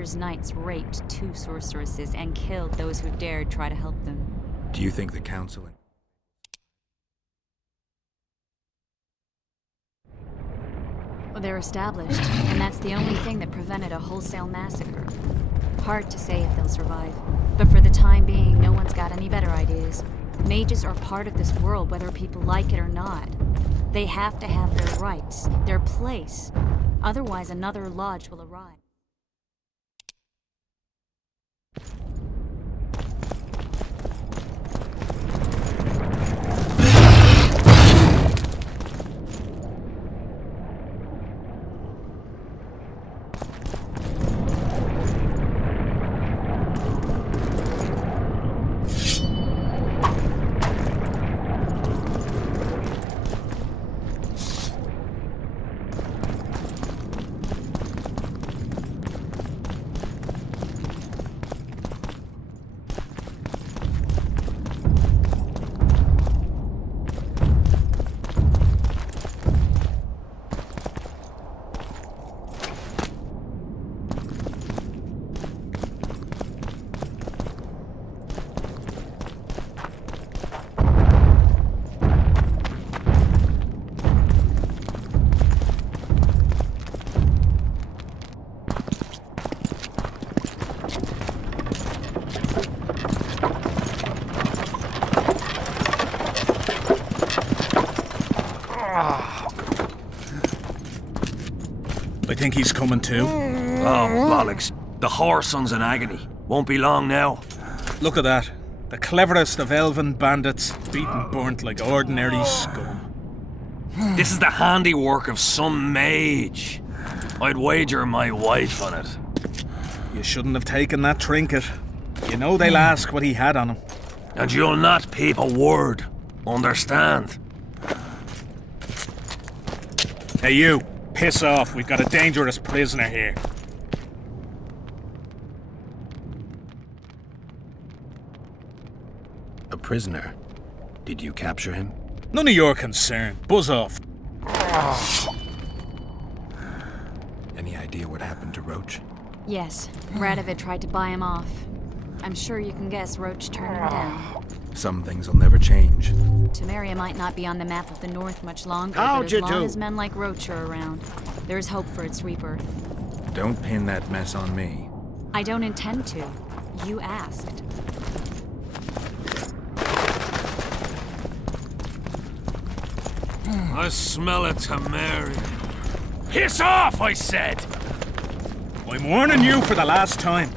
Master's knights raped 2 sorceresses and killed those who dared try to help them. Do you think the council... Well, they're established, and that's the only thing that prevented a wholesale massacre. Hard to say if they'll survive, but for the time being, no one's got any better ideas. Mages are part of this world, whether people like it or not. They have to have their rights, their place. Otherwise, another lodge will arrive. I think he's coming too. Oh, bollocks. The whoreson's in agony. Won't be long now. Look at that. The cleverest of elven bandits, beaten burnt like ordinary scum. This is the handiwork of some mage. I'd wager my wife on it. You shouldn't have taken that trinket. You know they'll ask what he had on him. And you'll not peep a word. Understand? Hey you, piss off. We've got a dangerous prisoner here. A prisoner? Did you capture him? None of your concern. Buzz off. Any idea what happened to Roach? Yes, Radovid tried to buy him off. I'm sure you can guess Roach turned him down. Some things will never change. Temeria might not be on the map of the North much longer, but as long as men like Roach are around, there's hope for its rebirth. Don't pin that mess on me. I don't intend to. You asked. I smell a Temeria. Piss off, I said! I'm warning you for the last time.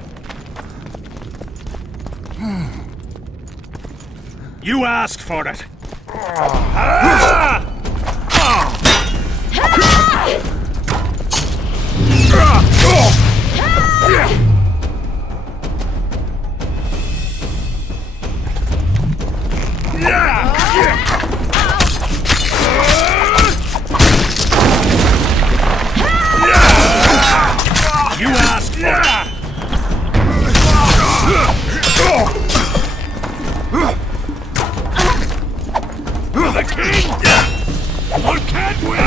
You asked for it. You asked for it. The king! I can't win!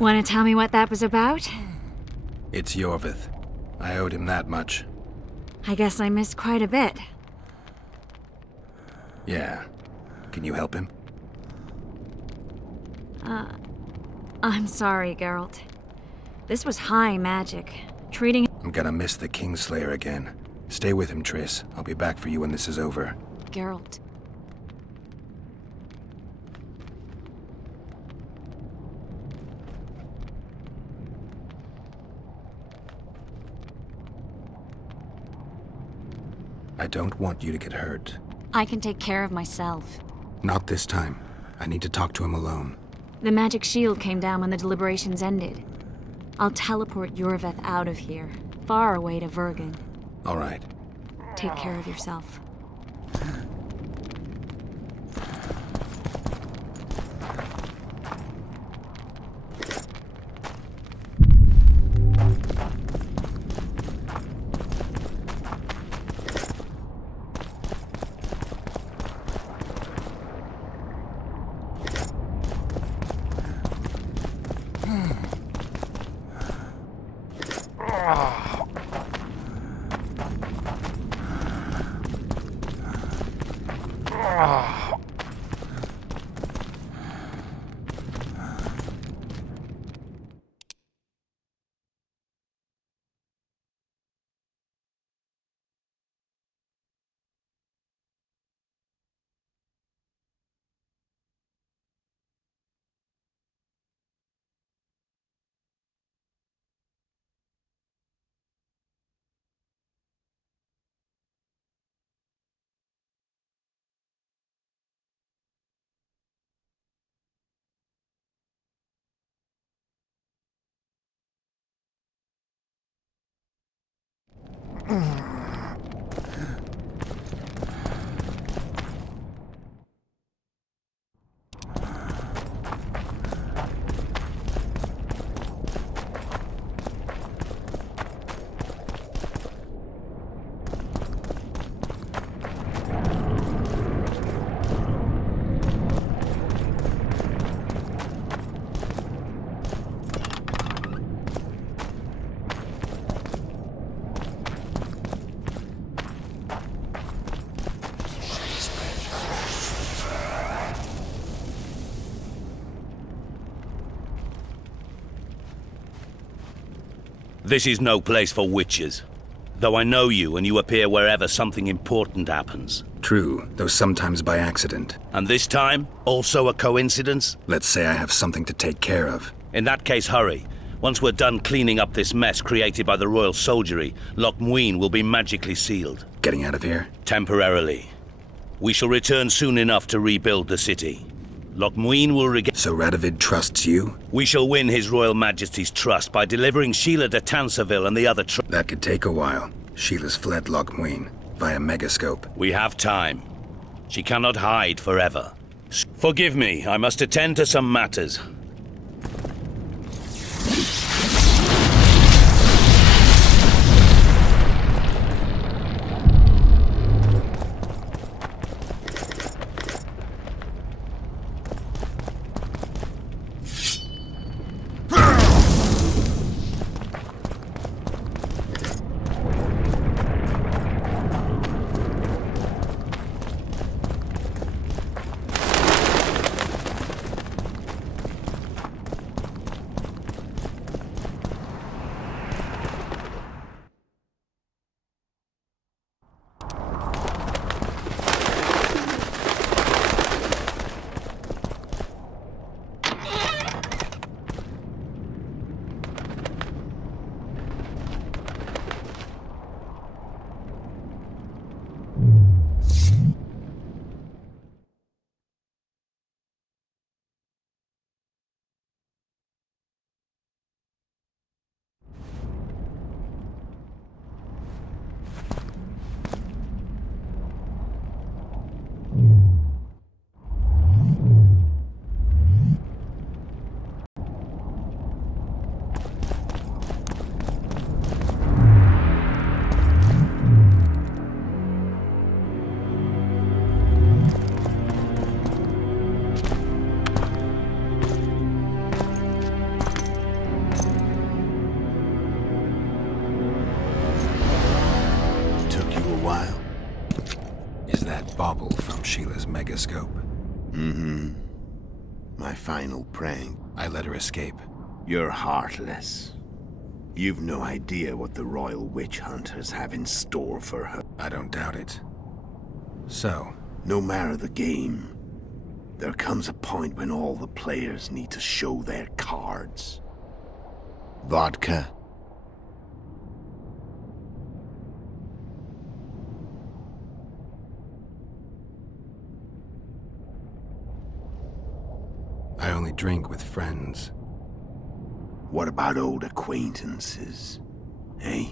Want to tell me what that was about? It's Yorvith. I owed him that much. I guess I missed quite a bit. Yeah. Can you help him? I'm sorry, Geralt. This was high magic. Treating... I'm gonna miss the Kingslayer again. Stay with him, Triss. I'll be back for you when this is over. Geralt. I don't want you to get hurt. I can take care of myself. Not this time. I need to talk to him alone. The magic shield came down when the deliberations ended. I'll teleport Yorveth out of here, far away to Vergen. All right. Take care of yourself. This is no place for witches. Though I know you and you appear wherever something important happens. True, though sometimes by accident. And this time, also a coincidence? Let's say I have something to take care of. In that case, hurry. Once we're done cleaning up this mess created by the royal soldiery, Loch Muin will be magically sealed. Getting out of here? Temporarily. We shall return soon enough to rebuild the city. Loch Muin will regain... So Radovid trusts you? We shall win His Royal Majesty's trust by delivering Sheila de Tansarville and the other That could take a while. Sheila's fled Loch Muin via megascope. We have time. She cannot hide forever. Forgive me, I must attend to some matters. Bauble from Sheila's megascope. Mm-hmm. My final prank. I let her escape. You're heartless. You've no idea what the royal witch hunters have in store for her. I don't doubt it. So? No matter the game, there comes a point when all the players need to show their cards. Vodka. I only drink with friends. What about old acquaintances? Eh?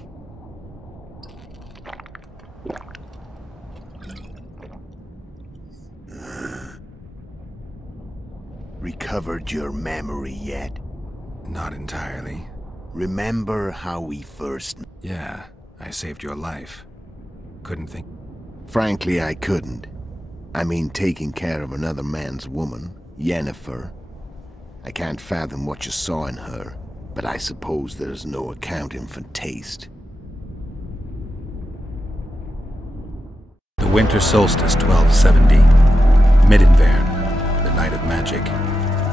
Recovered your memory yet? Not entirely. Remember how we first... Yeah, I saved your life. Couldn't think... Frankly, I couldn't. I mean, taking care of another man's woman, Yennefer. I can't fathom what you saw in her, but I suppose there's no accounting for taste. The winter solstice 1270. Midinvern, the night of magic.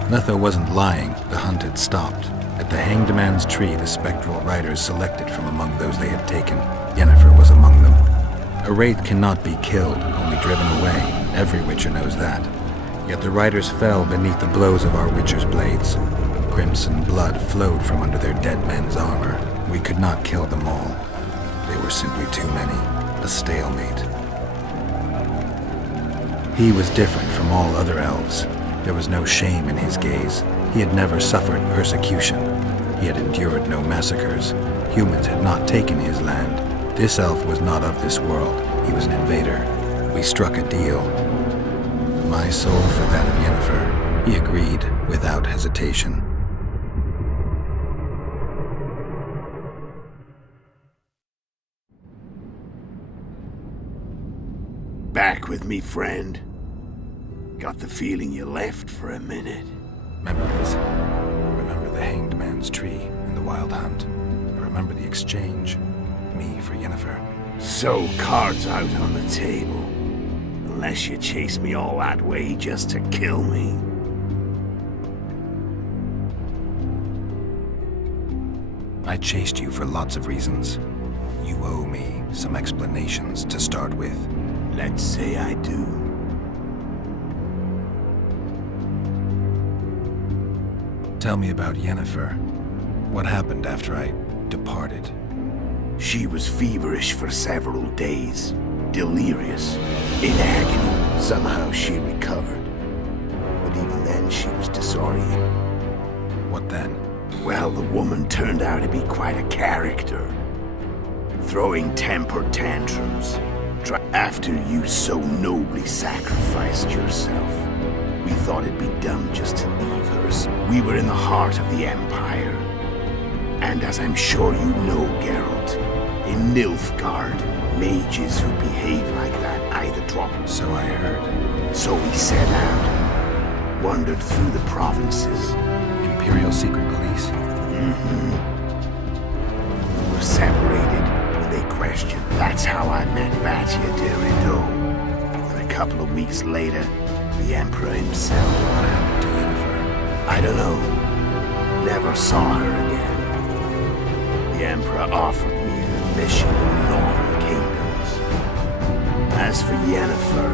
Letho wasn't lying, the hunt had stopped. At the Hanged Man's Tree, the spectral riders selected from among those they had taken. Yennefer was among them. A wraith cannot be killed, only driven away. Every Witcher knows that. Yet the riders fell beneath the blows of our Witcher's blades. Crimson blood flowed from under their dead men's armor. We could not kill them all. They were simply too many. A stalemate. He was different from all other elves. There was no shame in his gaze. He had never suffered persecution. He had endured no massacres. Humans had not taken his land. This elf was not of this world. He was an invader. We struck a deal. My soul for that of Yennefer. He agreed without hesitation. Back with me, friend. Got the feeling you left for a minute. Memories. I remember the Hanged Man's Tree and the Wild Hunt. I remember the exchange. Me for Yennefer. So, cards out on the table. Unless you chase me all that way just to kill me. I chased you for lots of reasons. You owe me some explanations to start with. Let's say I do. Tell me about Yennefer. What happened after I departed? She was feverish for several days. Delirious. In agony. Somehow she recovered. But even then she was disoriented. What then? Well, the woman turned out to be quite a character. Throwing temper tantrums. After you so nobly sacrificed yourself, we thought it'd be dumb just to leave her. We were in the heart of the Empire. And as I'm sure you know, Geralt, in Nilfgaard, mages who behave like that either drop... So I heard. So we set out, wandered through the provinces. Imperial Secret Police? Mm-hmm. We were separated when they questioned. That's how I met Vatia de Rideau. And a couple of weeks later, the Emperor himself. What happened to Yennefer? I don't know. Never saw her again. The Emperor offered me an mission in the Northern Kingdoms. As for Yennefer,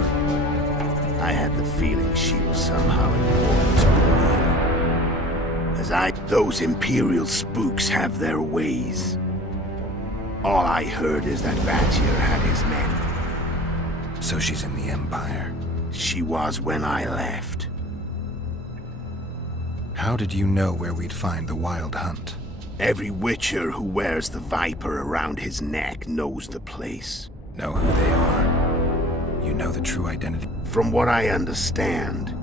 I had the feeling she was somehow important to me. Those Imperial spooks have their ways. All I heard is that Vatir had his men. So she's in the Empire? She was when I left. How did you know where we'd find the Wild Hunt? Every Witcher who wears the Viper around his neck knows the place. Know who they are? You know the true identity? From what I understand,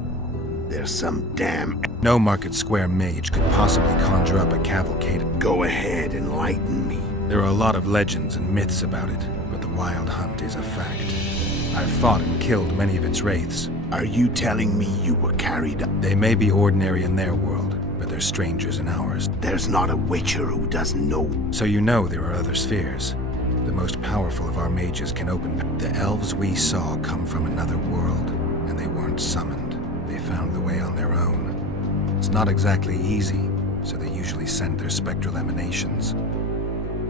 there's some damn... No Market Square mage could possibly conjure up a cavalcade. Go ahead, enlighten me. There are a lot of legends and myths about it, but the Wild Hunt is a fact. I've fought and killed many of its wraiths. Are you telling me you were carried up? They may be ordinary in their world, but they're strangers in ours. There's not a Witcher who doesn't know. So you know there are other spheres. The most powerful of our mages can open... The elves we saw come from another world, and they weren't summoned. They found the way on their own. It's not exactly easy, so they usually send their spectral emanations.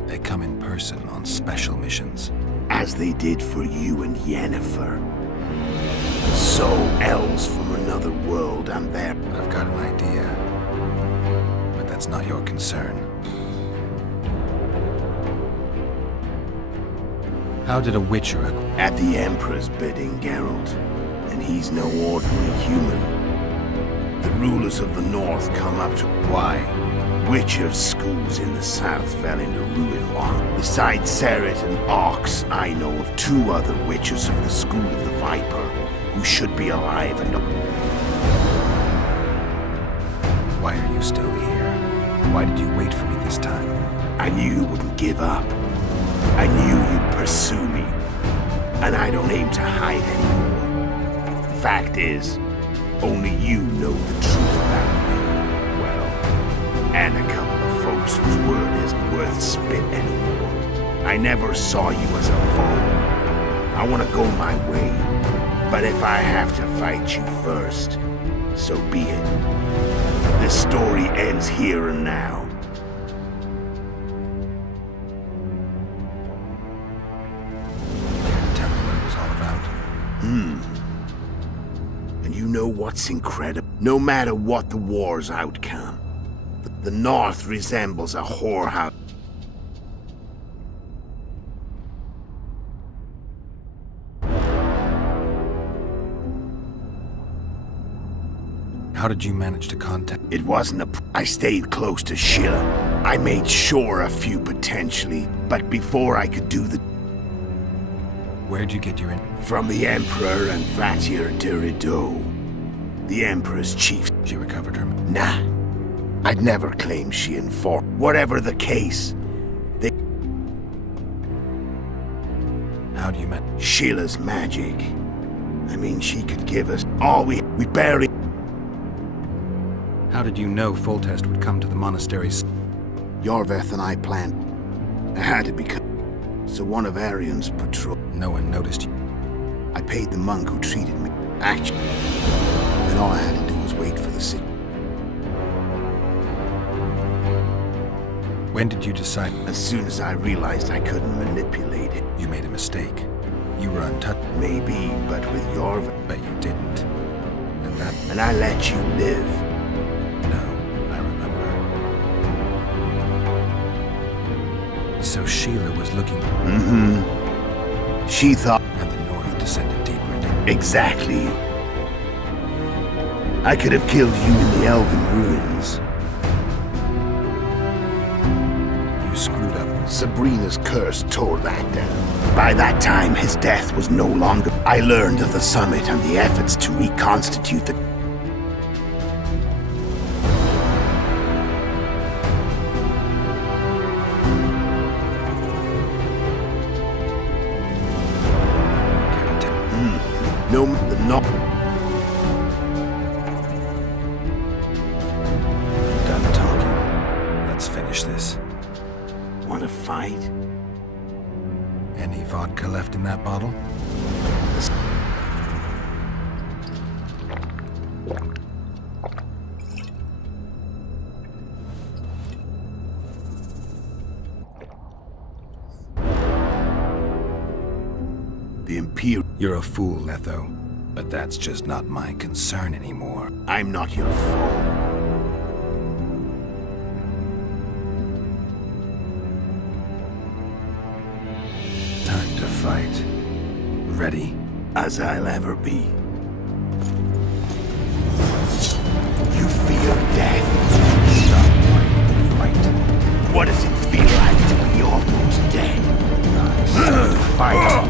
They come in person on special missions. As they did for you and Yennefer. So, elves from another world and their... I've got an idea, but that's not your concern. How did a Witcher... At the Emperor's bidding, Geralt. And he's no ordinary human. The rulers of the north come up to... Why? Witchers' schools in the south fell into ruin long. Besides Seret and Ox, I know of 2 other witches of the School of the Viper who should be alive and... Why are you still here? Why did you wait for me this time? I knew you wouldn't give up. I knew you'd pursue me. And I don't aim to hide anymore. Fact is, only you know the truth about me. Well, and a couple of folks whose word isn't worth spit anymore. I never saw you as a foe. I want to go my way. But if I have to fight you first, so be it. This story ends here and now. Tell me what it was all about. And you know what's incredible? No matter what the war's outcome, the North resembles a whorehouse. How did you manage to contact? It wasn't I stayed close to Sheila. I made sure a few potentially, but before I could do the... Where'd you get your From the Emperor and Vatir Dirido, the Emperor's chief. She recovered her... Nah, I'd never claim she informed. Whatever the case, they... How do you met? Sheila's magic. I mean, she could give us all we barely... How did you know Foltest would come to the monasteries? Yorveth and I planned. I had to become... So one of Arian's patrol... No one noticed you. I paid the monk who treated me. Actually, then all I had to do was wait for the sick. When did you decide? As soon as I realized I couldn't manipulate it. You made a mistake. You were untouched. Maybe, but with Yorveth... But you didn't. And that... And I let you live. No, I remember. So Sheila was looking... Mm-hmm. She thought... And the North descended deeper into... Exactly. I could have killed you in the Elven ruins. You screwed up. Sabrina's curse tore that down. By that time, his death was no longer... I learned of the summit and the efforts to reconstitute the... No, the no... I'm done talking. Let's finish this. Want to fight? Any vodka left in that bottle? The Imperial... You're a fool, Letho. But that's just not my concern anymore. I'm not your foe. Time to fight. Ready? As I'll ever be. You fear death. Stop whining and fight. What does it feel like to be almost dead? Fight.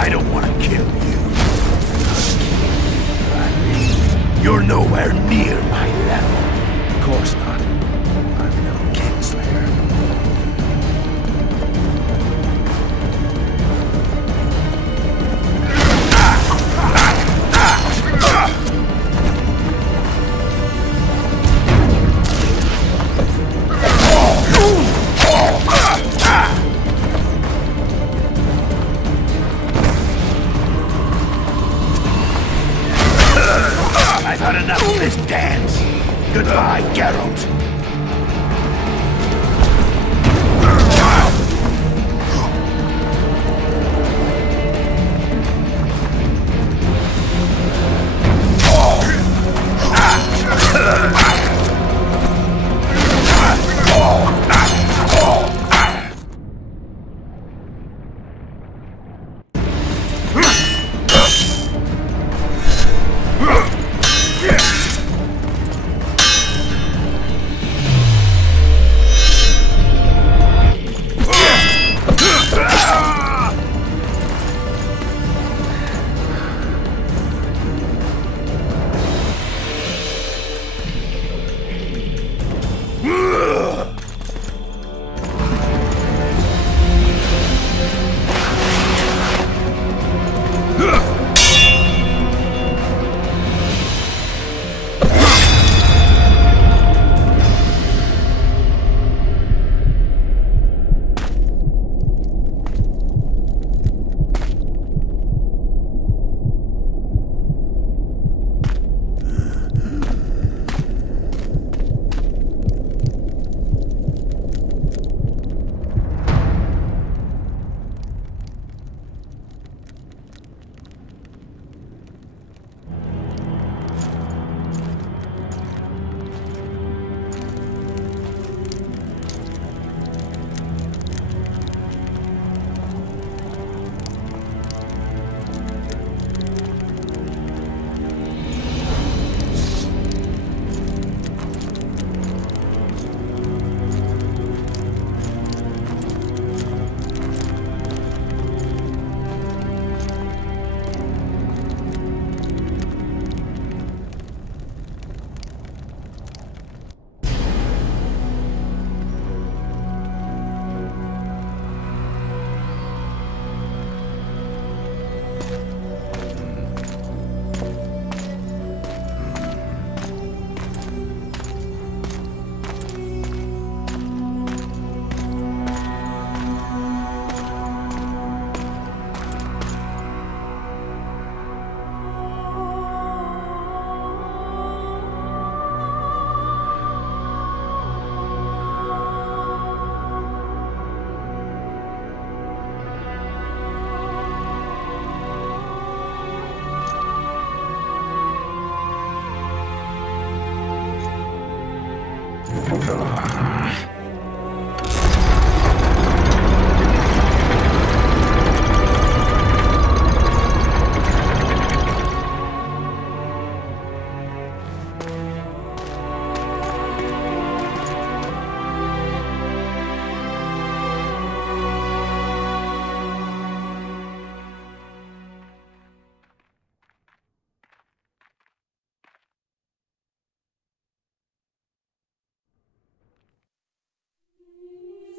I don't want to kill you. You're nowhere near my level. Of course not. I'm no Kingslayer. I've had enough of this dance. Goodbye, Geralt.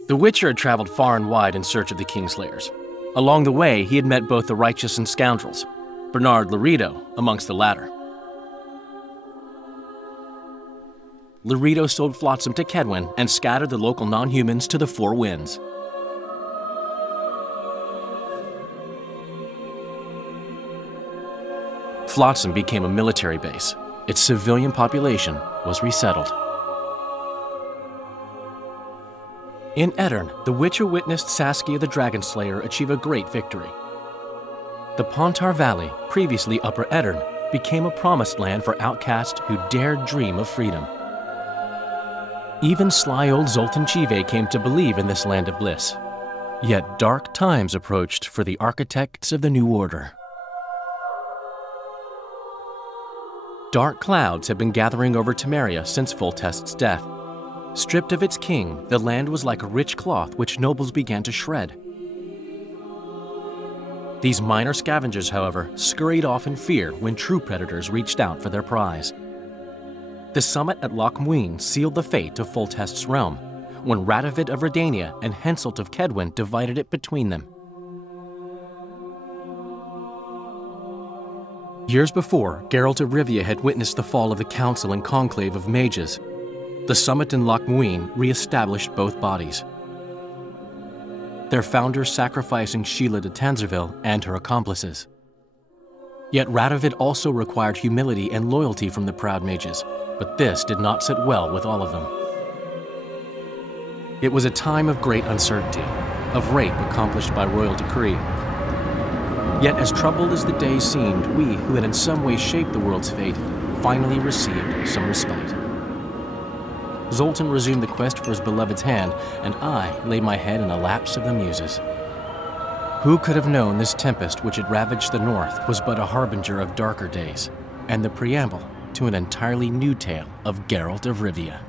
The Witcher had traveled far and wide in search of the Kingslayers. Along the way, he had met both the righteous and scoundrels, Bernard Laredo amongst the latter. Laredo sold Flotsam to Kedwin and scattered the local non-humans to the four winds. Flotsam became a military base. Its civilian population was resettled. In Edirn, the Witcher witnessed Saskia the Dragonslayer achieve a great victory. The Pontar Valley, previously Upper Edirn, became a promised land for outcasts who dared dream of freedom. Even sly old Zoltan Chive came to believe in this land of bliss. Yet dark times approached for the architects of the New Order. Dark clouds had been gathering over Temeria since Foltest's death. Stripped of its king, the land was like a rich cloth which nobles began to shred. These minor scavengers, however, scurried off in fear when true predators reached out for their prize. The summit at Loch Muine sealed the fate of Foltest's realm, when Radovid of Redania and Henselt of Kedwin divided it between them. Years before, Geralt of Rivia had witnessed the fall of the Council and Conclave of Mages. The summit in Loch Muine re-established both bodies, their founders sacrificing Sheila de Tanzerville and her accomplices. Yet Radovid also required humility and loyalty from the proud mages, but this did not sit well with all of them. It was a time of great uncertainty, of rape accomplished by royal decree. Yet as troubled as the days seemed, we, who had in some way shaped the world's fate, finally received some respite. Zoltan resumed the quest for his beloved's hand, and I laid my head in a lapse of the muses. Who could have known this tempest which had ravaged the north was but a harbinger of darker days, and the preamble to an entirely new tale of Geralt of Rivia.